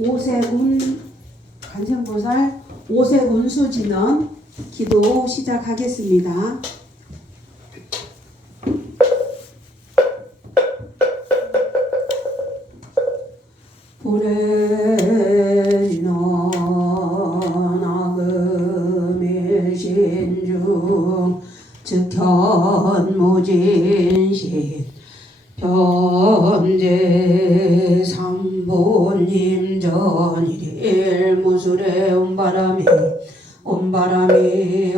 오세군 관세음보살 오세군 수진원 기도 시작하겠습니다. 보레노 나금일신중 즉현무진신 현재 삼보님 전일무술에 온바람이 온바람이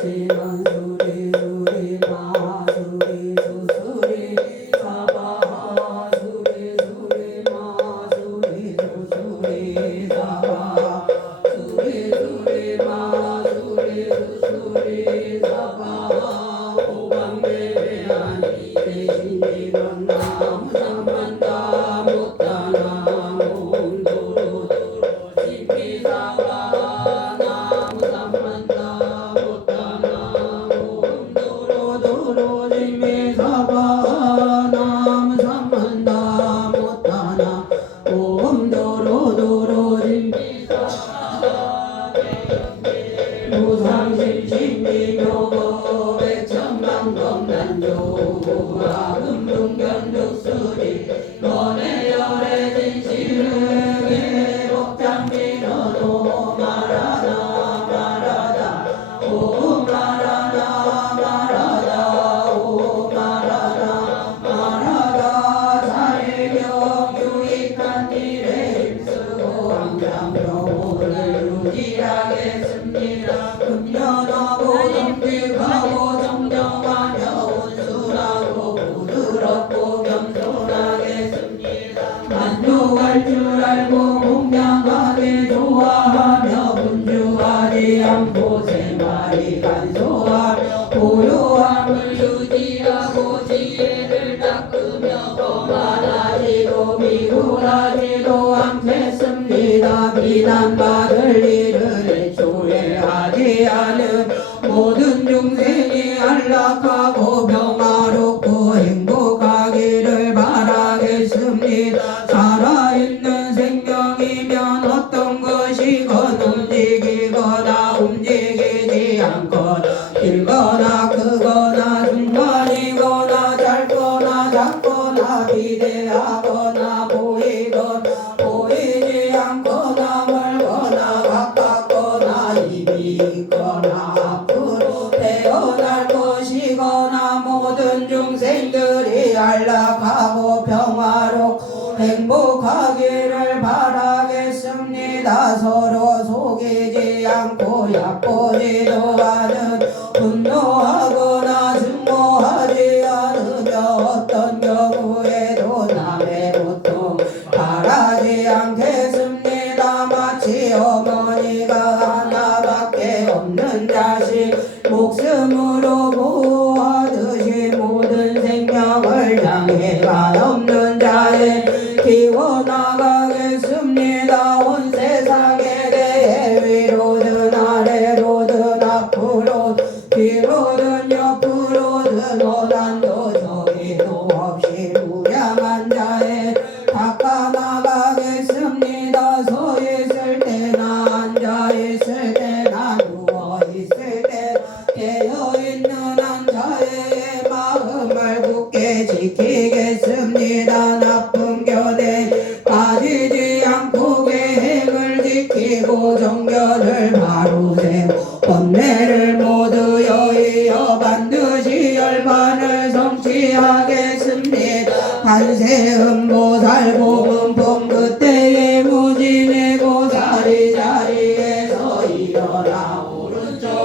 정국지만 수리 수리 마 수리 수수리 사바 수리 수리 마 수리 수수리 사바 수리 수리 마 수리 수수리 사바 오방대배아니 대신이런 나무 삼만다 못다나 몽도로도로 심비사바 금연하고 정직하고 정정하며 온순하고 부드럽고 겸손하겠습니다. 만족할 줄 알고 공양하게 좋아하며 분주하지 않고 생활이 간소하며 고요함을 유지하고 지혜를 닦으며 거만하지도 미운하지도 않겠습니다. 비난받을 일을 조회하지 않은 모든 중생이 안락하고 평화롭고 행복하기를 바라겠습니다. 살아있는 생명이면 어떤 것이건 움직이거나 움직이지 않거나 길거나 크거나 중간이거나 짧거나 작거나 비대하거나 보이거나 보이지 않거나 멀거나 가깝거나 입이 있거나 앞으로 태어날 것이거나 모든 중생들이 안락하고 평화롭고 행복하기를 바라겠습니다. 서로 속이지 않고 얕보지도 않은 분노하거나 증오하지 않으며 어떤 경우에도 남의 고통 바라지 않겠습니다. 마치 어머니가 하나밖에 없는 자식 목숨으로 보호하듯이 모든 생명을 향해가 없는 자에 키워나가겠습니다. 온 세상에 대해 위로든 아래로든 앞으로 뒤로든 옆으로든 오단도 저기도 없이 무량한 자에 닦아나가겠습니다. 서 있을 때나 앉아 있을 때나 누워 있을 때 깨어 있는 한 자의 마음을 굳게 지키겠습니다. 나쁜 견해 빠지지 않고 계획을 지키고 정견을 바로 세워 번뇌를 모두 여의어 반드시 열반을 성취하겠습니다. 관세음보살 보문품 그때의 무진의 고사리 자리에서 일어나 오른쪽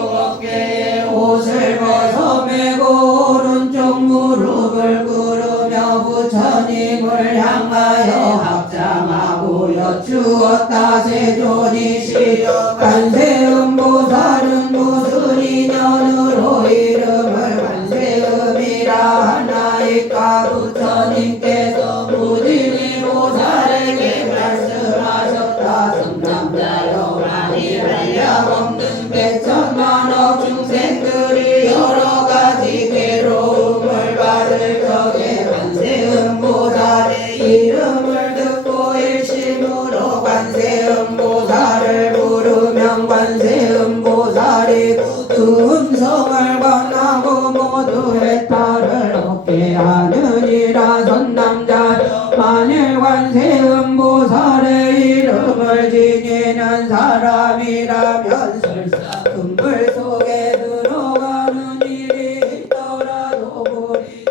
주었다 세존이시여 관세음보살은 무슨 인연으로 이름을 관세음이라 하나이까 부처님께서 무진이 보살에게 말씀하셨다 성남자여 많이 한량 없는 백천만억 중생들이 여러가지 괴로움을 받을 적에 관세음보살의 이름을 듣고 일심으로 관세음보살을 부르면 관세음보살이 그 음성을 관하고 모두 해탈을 얻게 하느니라 선남자 만일 관세음보살의 이름을 지니는 사람이라면 설사 금불 속에 들어가는 일이 있더라도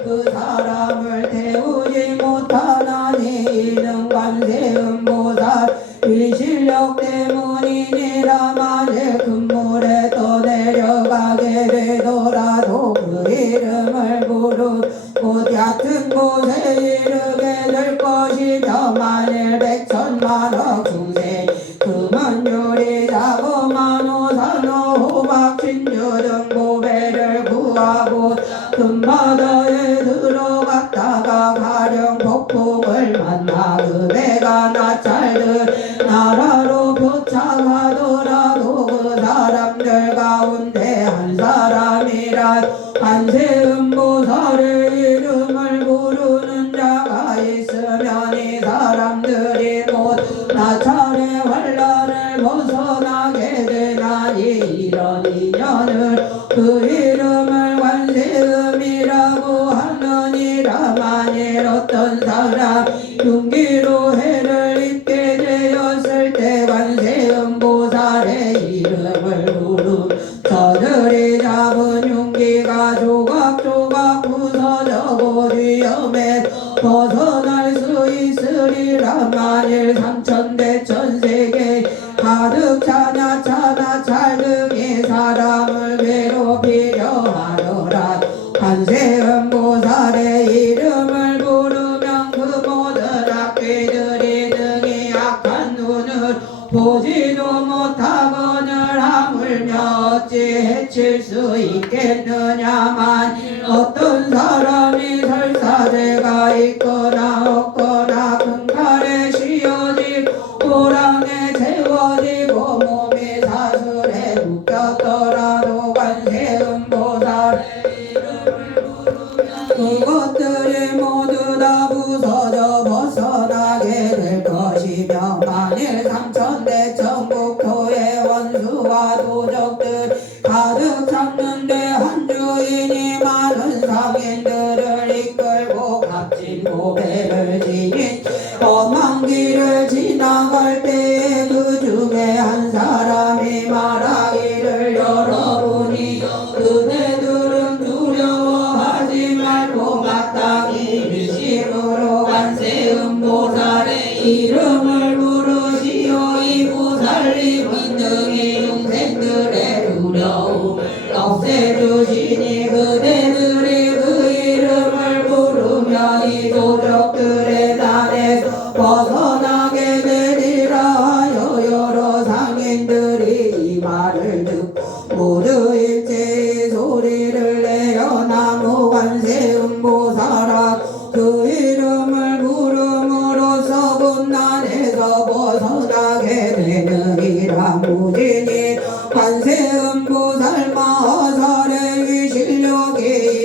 그 사람을 태우지 못하나니 이는 관세음보살 이 실력 때문이니라 만일 금물에 떠내려가게 되더라도 그 이름을 부르고 얕은 곳에 이르게 될 것이며 만일 백천만억 중생 금은유리 자거만호 산호 호박 진주 등 보배를 구하고 금바다에 들어갔다가 가령 폭풍을 만나 그 배가 나찰들 나라로 표창하더라도 그 사람들 가운데 한 사람이라 관세음보살의 이름을 부르는 자가 있으면 이 사람들이 모두 나찰의 환란을 벗어나게 되나니 이런 인연을 그 이름을 관세음이라고 하느니라 만일 어떤 사람 흉기로 해를 입게 되었을 때 관세음보살의 이름을 부르 저들이 잡은 흉기가 조각조각 부서져고 위험에 벗어날 수 있으리라 만일 삼천대천세계 가득 차나 찰등이 사람을 괴롭히려 하더라 관세음보살의 이름을 부르면 그 모든 악귀들이 등이 악한 눈을 보지도 못하거늘 하물며 어찌 해칠 수 있겠느냐만 어떤 사람이 설사죄가 있거나 없거나 큰 칼에 씌어지고 고랑에 채워지고 몸이 사슬에 묶였더라도 관세음보살의 이름을 부르면 그것들이 모두 다 부서져 벗어나게 될 것이며 만일 삼천대천국토의 원수와 도적들 가득 찼는데 한 주인이 많은 상인들을 이끌고 값진 보배를 지닌 험한 길을 지나갈 때에 그 중에 한 사람이 말하기를 여러분이 그대들은 두려워하지 말고 마땅히 일심으로 관세음보살의 이름을 부르시오 이 보살님은 등이 중생들의 두려움을 없애주시니 그대들이 그 이름을 부르면 이 도적들의 단에서 벗어나게 되리라 하여 여러 상인들이 이 말을 듣고 모두 일제히 소리를 내어 나무 관세음보살아 그 이름을 부름으로써 군난에서 벗어나게 되느니라 무진이 관세음보살 마하살의 이 실력이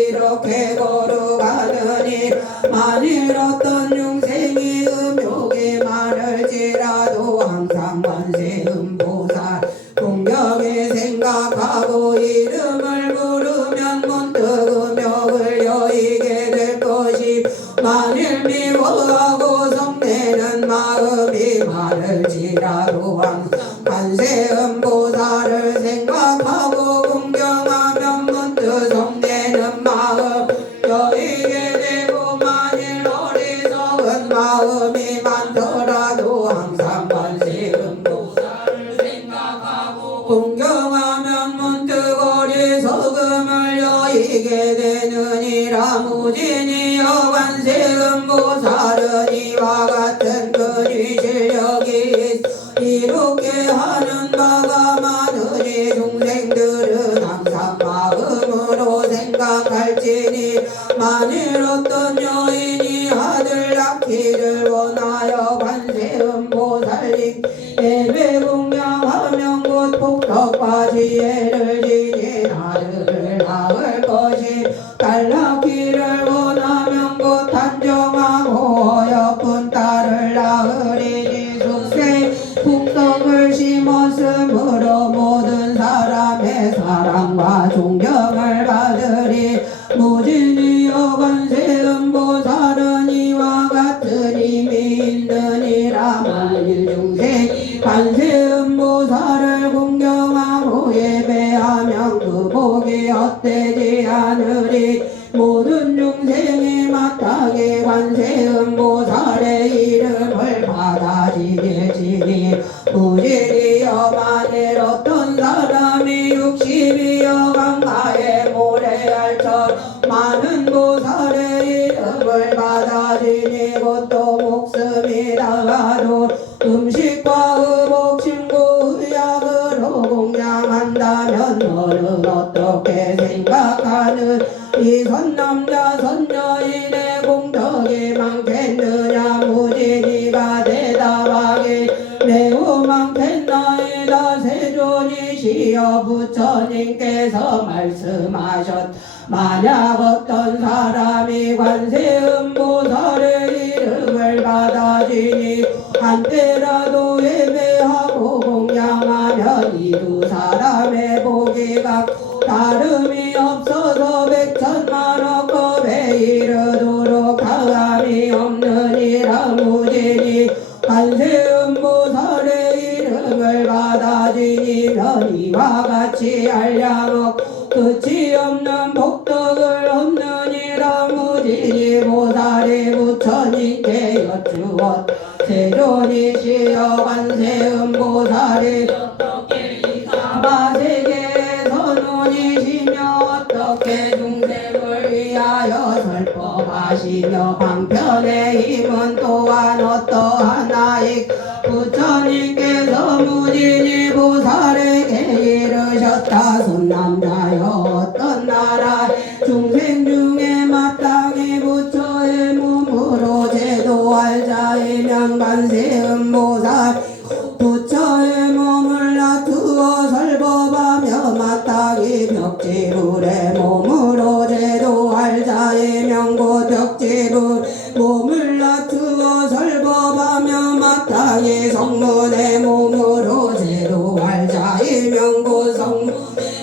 이렇게 걸어가느니 만일 어떤 중생이 음욕이 많을지라도 항상 관세음보살 공경에 생각하고 이름을 부르면 문득 음욕을 여의게 될 것이 만일 미워하고 성내는 마음이 많을지라도 항상 관세음보살을 생각하고 공경하면 문득 성내는 마음 여의게 되고 만일 어리석은 마음이 많더라도 항상 관세음보살을 생각하고 공경하면 문득 어리석음을 여의게 되느니라 무진이여 관세음보살은 이와 같은 근위 실력이 지혜를 지니 나를 낳을 것이 딸나기를 원하면 곧 단정하고 어여쁜 딸을 낳으리니 숙세 북덕을 심었으므로 모든 사람의 사랑과 존경을 받으리 무진이여 관세음보살은 이와 같은 힘이 있느니라 만일 중생 관세음보살을 공경하고 예배하면 그 복이 헛되지 않으리 모든 중생이 마땅히 관세음보살의 이름을 받아지게 지니 무진이여 만일 어떤 사람이 60이여 강가에 모래알처럼 많은 보살의 이름을 받아지니 곧또 목숨이 나가도 음식과 의복 친구 의약으로 공양한다면 너는 어떻게 생각하는 이 선남자 선녀인의 공덕이 많겠느냐 무진이가 대답하길 매우 많겠나이다 세존이시여 부처님께서 말씀하셨 만약 어떤 사람이 관세음보살의 이름을 받아지니 한때라도 예배하고 공양하면 이 두 사람의 복이가 다름이 없어서 백천만억 겁에 이르도록 다함이 없느니라 무진이 관세음보살의 이름을 받아지니면 이와 같이 한량억 끝이 없는 복덕을 얻느니라 무진이 보살이 부처님께 여쭈었 세존이시여 관세음보살이 사바세계에서 논이시며 어떻게 중생을 위하여 설법하시며 방편의 힘은 또한 어떠하나이까 부처님께서 무진이 보살에게 이르셨다 손남자여 어떤 나라 중생 중에 마땅히 부처의 몸으로 제도할 자이면 관세음보살 부처의 몸을 놔두어 설법하며 마땅히 벽지불의 몸으로 제도할 자이면 곧 벽지불 몸을 놔두어 설법하며 마땅히 성문의 몸으로 제도할 자이면 곧 성문의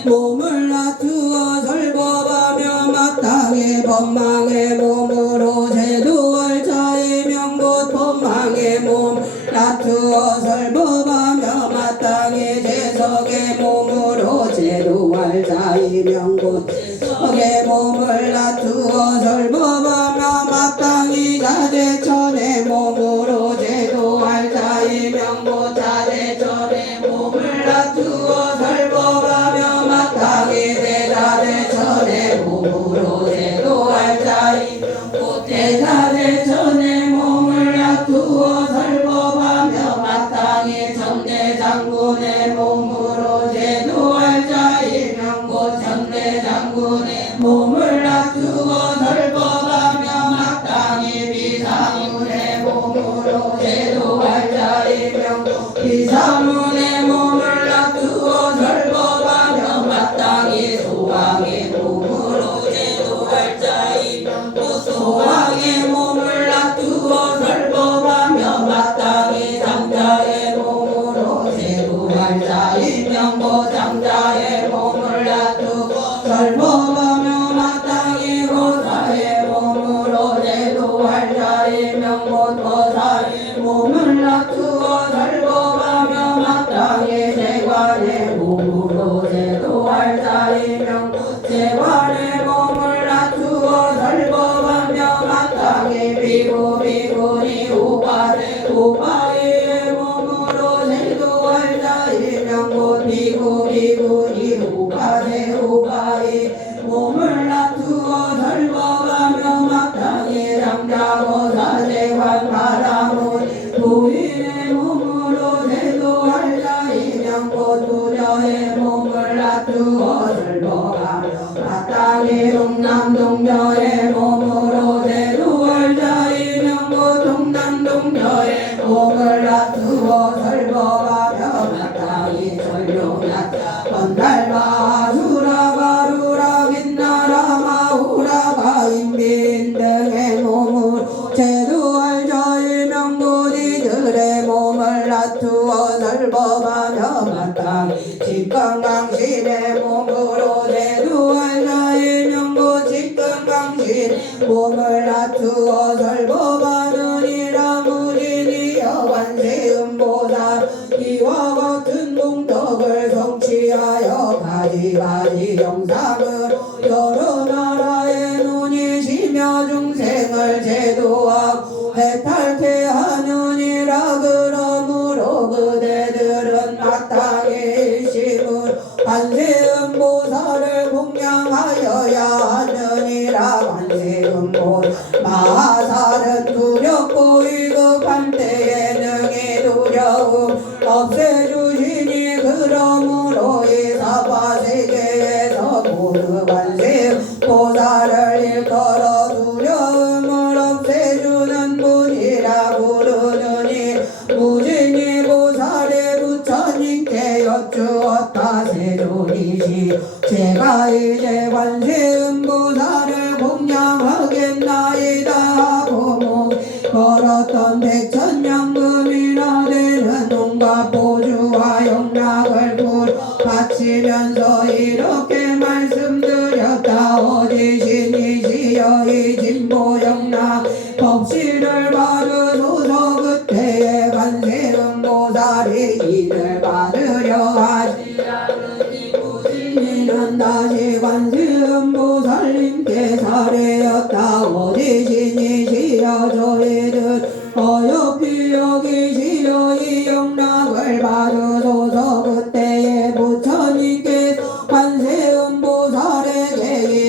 몸을 놔두어 설법하며 마땅히 법망의 몸으로 제도할 자이면 곧 법망의 몸 놔두어 설법하며 마땅히 제석의 몸으로 제도할 자이면 곧 제석의 몸을 놔두어 설법하며 마땅히 자제천의 몸으로 제도할 자이면 곧 자제천의 몸을 놔두어 설법하며 마땅히 대자제천의 몸으로 제도할 자이면 곧 대자제천의 몸을 놔두어 설법하며 마땅히 전대장군의 몸으로 제도할 자이면 곧 전대장군의 몸을 놔두어 설법하며 마땅히 비사문의 몸으로 제도할 자이면 곧 비사문의 몸을 놔두어 설법하며 마땅히 소왕의 몸으로 제도할 자이면 곧 소왕의 몸을 놔두어 설법하며 마땅히 장자의 몸으로 제도할 자이면 곧 장자의 몸을 놔두어 설법하며 마땅히 보살의 몸으로 제도할 자이면 곧 보살의 몸을 놔두어 설법하며 마땅히 제관의 몸으로 제도할 자이면 곧 제관의 몸을 놔두어 설법하며 마땅히 비구니 우바의 몸으로 제도할 자이면 곧 비구니 우바의 몸을 놔두어 설법하며 마땅히 장자고사 제관 바라문 부인의 몸으로 제도할 자이면 곧 부녀의 몸을 놔두어 설법하며 마땅히 동남동녀의 몸으로 제도할 자이면 곧 동남동녀의 몸을 놔두어 설법하며 마땅히 전룡야자 번달 알바주라가 루라 빛나라 마우라가 인빈 등의 몸으로 제도할 자의 명분이들의 몸을 낮추어 설법하며 마땅히 직강강신의 몸으로 제도할 자의 명분 직강강신 몸을 낮추어 설법하느니라 무진이여 관세음보살 이와 같은 공덕을 성취하여 가지가지 영상으로 여러 나라의 눈이시며 중생을 제도하고 해탈케 하느니라 그러므로 그대들은 마땅히 일심을 관세음보살을 공양하여야 하느니라 관세음보살 마살은 두렵고 위급한 때에 능히 두려움 없애주시니 그러므로 이 사바세계에서 모두 관세음보살을 일컬어 두려움을 없애주는 분이라 부르느니 무진이 보살의 부처님께 여쭈었다 세존이시 제가 이제 관세음보살을 공양하겠나이다 하고 걸었던 백천냥금이나 되는 온갖 보주와 영락을 바치면서 이렇게 말씀드렸다 어디신이시여 이 진보 영락 법시를 받으소서 그때에 관세음보살이 이를 받으려 하시라느니 무진이는 다시 관세음보살님께 살해였다 어디신이시여 저희들 어여삐 여기시여 이 영락을 받으소서 그때에 부처님께서 관세음보살에게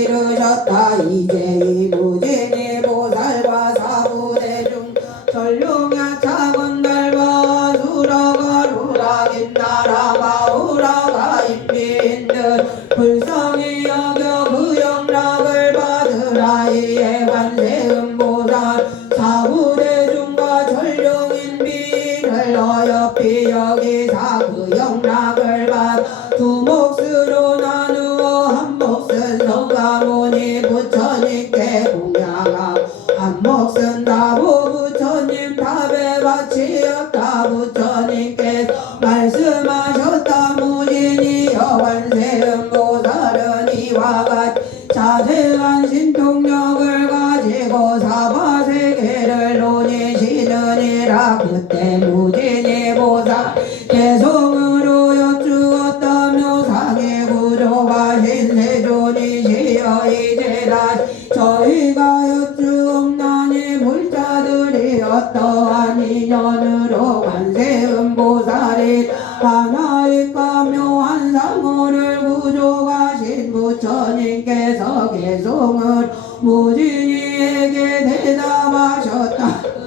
이르셨다 이제 이 무진이 보살과 사부대중 전룡야 차건 달바 수라가 루락인 나라가 우라가 인민들 불쌍히 여겨 그 영락을 받으라 이에 관세음보살 사부대중과 전룡인민을 어여삐 여기사 그 영락을 받 두 몫으로 나누어 한 몫은 성가모니 부처님께 공양하고 한 몫은 다보 부처님 답에 바치었다 부처님께서 말씀하셨다 무진이여 관세음보살은 이와 같이 자세한 신통력을 가지고 사바세계를 논이시느니라 그때 무진이 보살 개성으로 여쭈었다며 상의 구조가 신세존이시여 이제 다시 저희가 여쭈옵나니 불자들이 어떠한 인연으로 관세음보살이 하나이까 묘한 상호를 구조하신 부처님께서 개성을 무진이에게 대답하셨다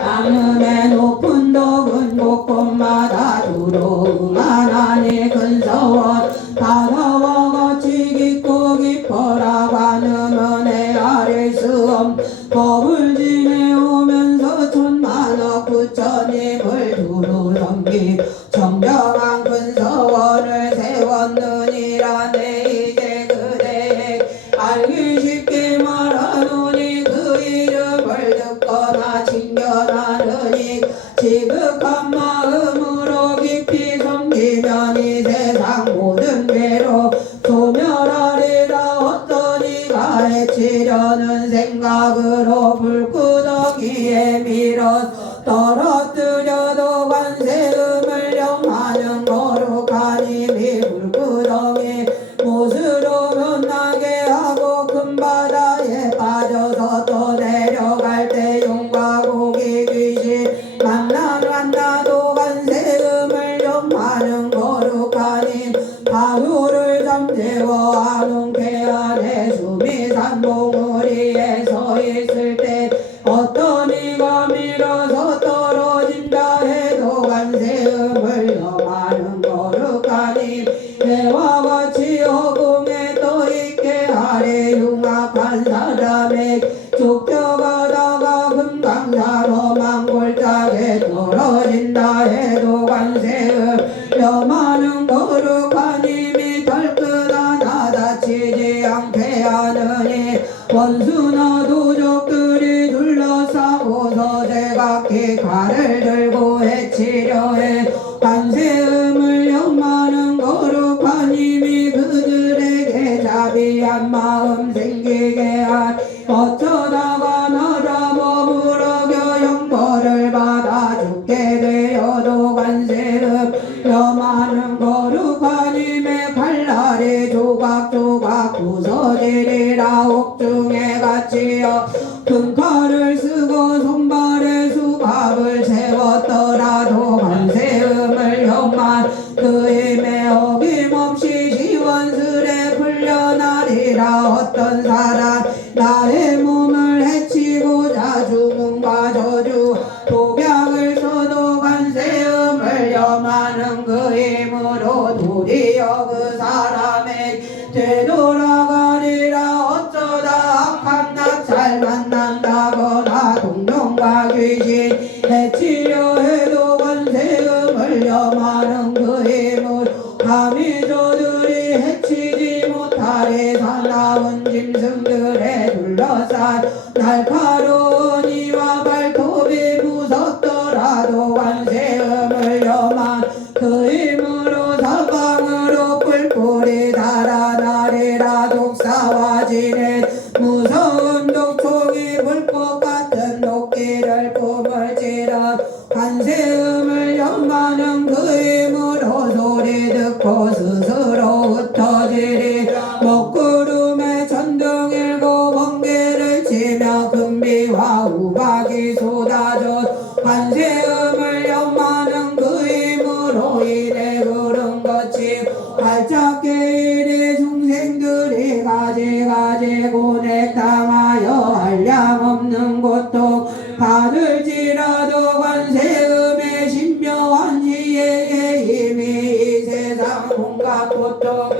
가문의 높은 덕은 곳곳마다 두루마나니 큰 서원 바다와 같이 깊고 깊어라 관음은 헤아릴 수 없는 법을 지내오면서 천만억 부처님을 두루 섬기 정정한 큰 서원을 세웠느니라 내 이제 그대에게 알기 쉽게 말하노니 그 이름을 듣거나 칭견하느니 지극한 마음으로 깊이 섬기면 이 세상 모든 괴로 소멸하리라 어떤 이가 해치려는 생각으로 불구덩이에 밀어 떨어뜨려도 관세음을 영하는 거룩한 힘이 불구덩이 못으로 변하게 하고 큰 바다에 빠져서 또 내려갈 때 용과 고기 귀신 만나도 관세음을 영하는 거룩한 힘 바로를 잠재워 아농케 안에 숨이 산봉우리에 서 있을 때 어떤 이가 밀어서 떨어진다 해도 관세음을 영하는 거룩한 힘 해와 같이 허공에 떠있게 하래 흉악한 사람의 쫓겨가다가 금강산호 망골짝에 떨어진다 해도 관세음 염하 많은 거룩한 힘이 덜끄나 나다치지 않게 하느니 원수나 도적들이 둘러싸고서 제각기 칼을 들고 해치려 해 관세음을 영하는 거룩한 힘이 그들에게 자비한 마음 생기게 한 어쩌다가 나라 머무르겨 형벌을 받아 죽게 되어도 관세음 염하는 거룩한 힘의 칼날이 조각조각 부서지리라 옥중에 갇히어 큰 칼을 쓰고 손발에 수갑을 채웠더라도 관세음을 염한 그 힘에 어김없이 시원스레 풀려나리라 어떤 사람 나의 몸을 해치고자 주문과 저주 독약을 써도 관세음을 염하는 그 힘으로 도리어 그 사람의 되돌아가리라 어쩌다 악한 낙찰 만난다거나 동정과 귀신 해치려 해도 관세음을 염하는 그 힘을 감히 저들이 해치지 못하리 사나운 짐승들에 둘러싼 날카로운 이와 발톱이 무섭더라도 관세음을 염한 그 힘으로 사방으로 뿔뿔이 달아나리라 독사와 지는 무서운 독총이 불꽃 같은 도끼를 꾸물지라 관세음을 염하는 그 힘으로 소리 듣고 스스로 흩어지리 먹구름에 천둥 일고 번개를 치며 금비와 우박이 쏟아져 관세음을 염하는 그 힘으로 이래 그런 것이 발작 깨이리 중생들이 가지가지 고뇌당하여 한량없는 고통 받을지라도 관세음의 신묘한 지혜의 힘이 이 세상 온갖 고통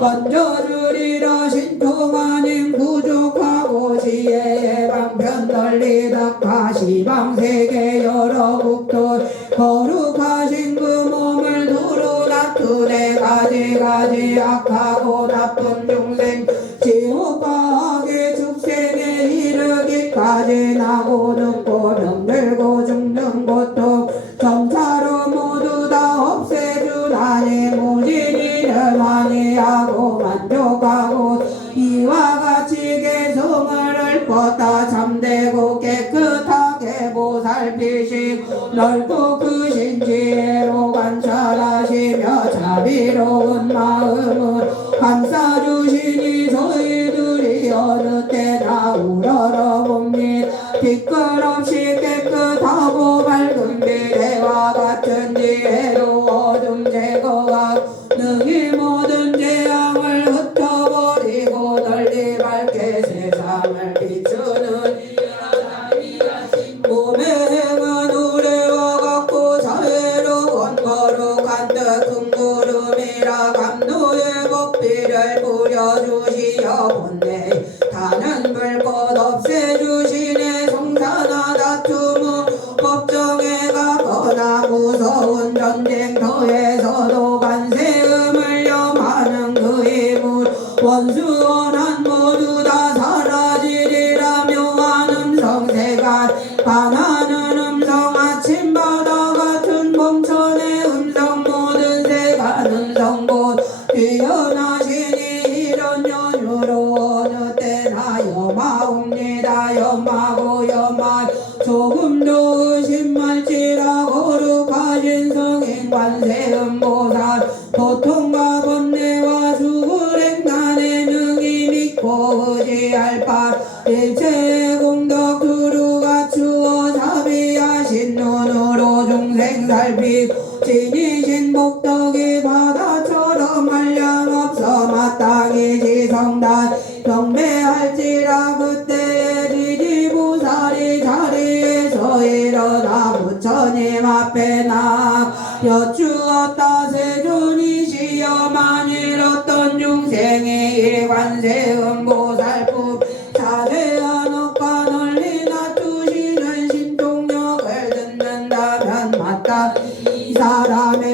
건져주리라 신통 아닌 부족하고 지혜의 방편 널리 닦아 시방세계 여러 국토 거룩하신 그 몸을 두루 다투네 가지가지 악하고 나쁜 중생 지옥과 악의 축생에 이르기까지 나고 눕고 병들고 죽는 고통 점차로 모두 다 없애주나니 무진이를 많이 하고 만족하고 이와 같이 개성을 읊었다 참되고 깨끗하게 보살피시고 넓고 크신 지혜로 관찰하시며 자비로운 마음을 감싸주시니 저희들이 어느 때나 우러러봅니다 티끌없이 깨끗하고 맑은 미래와 같은 지혜로 어둠 제거하고 능히 모든 재앙을 흩어버리고 널리 밝게 세상을 비추는 몸의 행은 우레와 같고 자애로운 거룩한 뜻 금구름이라 감도의 법비를 부려주시어 본래 다는 불꽃 없애주시네 성사나 다툼은 법정에 가거나 무서운 전쟁터에서도 관세음을 염하는 그 힘을 원수원한 모두 다 사라지리라 묘한 음성 세간 반하는 음성 아침바다 같은 봄천의 음성 모든 세간 음성 곧 뛰어나시니 이런 연유로 어느 때나 염하옵니다 염하고 염하 조금도 의심할지라 거룩하신 성인 관세음 보살 고통과 번뇌와 죽을 행난에 능히 믿고 의지할 바 일체의 공덕 두루 갖추어 자비하신 눈으로 중생 살피고 진이신 복덕이 바다처럼 한량없어 마땅히 지성단 경배할지라 그때에 지지부살이 자리에서 일어나 부처님 앞에 나 여쭈었다 세존이시여 만일 어떤 중생이 일관세음 보살품 자세한 억과 널리 낮추시는 신통력을 듣는다면 마땅히 이 사람의